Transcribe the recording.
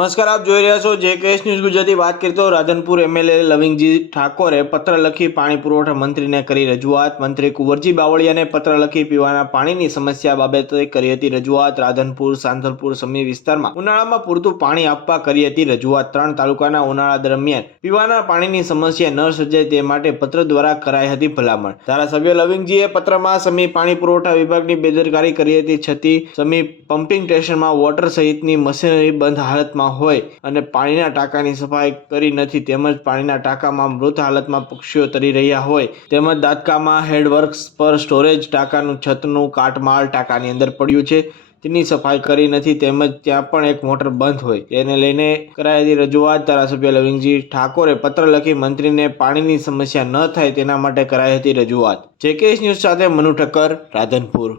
નમસ્કાર, આપ જોઈ રહ્યા છો જેકેએસ ન્યૂઝ ગુજરાતી। વાત કરીએ તો રાધનપુર એમએલએ લવિંગજી ઠાકોરે પત્ર લખી પાણી પુરવઠા મંત્રીને કરી રજૂઆત। મંત્રી કુંવરજી બાવળિયાને પત્ર લખી પીવાના પાણીની સમસ્યા બાબતે કરી હતી રજૂઆત। રાધનપુર સાંથલપુર સમી વિસ્તારમાં ઉનાળામાં પૂરતું પાણી આપવા કરી હતી રજૂઆત। 3 તાલુકાના ઉનાળા દરમિયાન પીવાના પાણીની સમસ્યા ન સર્જાય તે માટે પત્ર દ્વારા કરાઈ હતી ભલામણ। ધારાસભ્ય લવિંગજીએ પત્રમાં સમી પાણી પુરવઠા વિભાગની બેદરકારી કરી હતી છતી સમી પમ્પિંગ સ્ટેશનમાં વોટર સહિતની મશીનરી બંધ હાલતમાં હોય અને પાણીના ટાંકાની સફાઈ કરી નથી તેમજ પાણીના ટાંકામાં મૃત હાલતમાં પક્ષીઓ તરી રહ્યા હોય તેમજ દાદકામાં હેડવર્ક્સ પર સ્ટોરેજ ટાંકાનું છતનું કાટમાળ ટાંકાની અંદર પડ્યું છે તેની સફાઈ કરી નથી તેમજ ત્યાં પણ એક મોટર બંધ હોય તેને લઈને કરાઈ હતી રજૂઆત। ધારાસભ્ય લવિંગજી ઠાકોરે પત્ર લખી મંત્રીને પાણીની સમસ્યા ન થાય તેના માટે કરાઈ હતી રજૂઆત। જેકેએસ ન્યૂઝ સાથે મનુ ઠક્કર, રાધનપુર।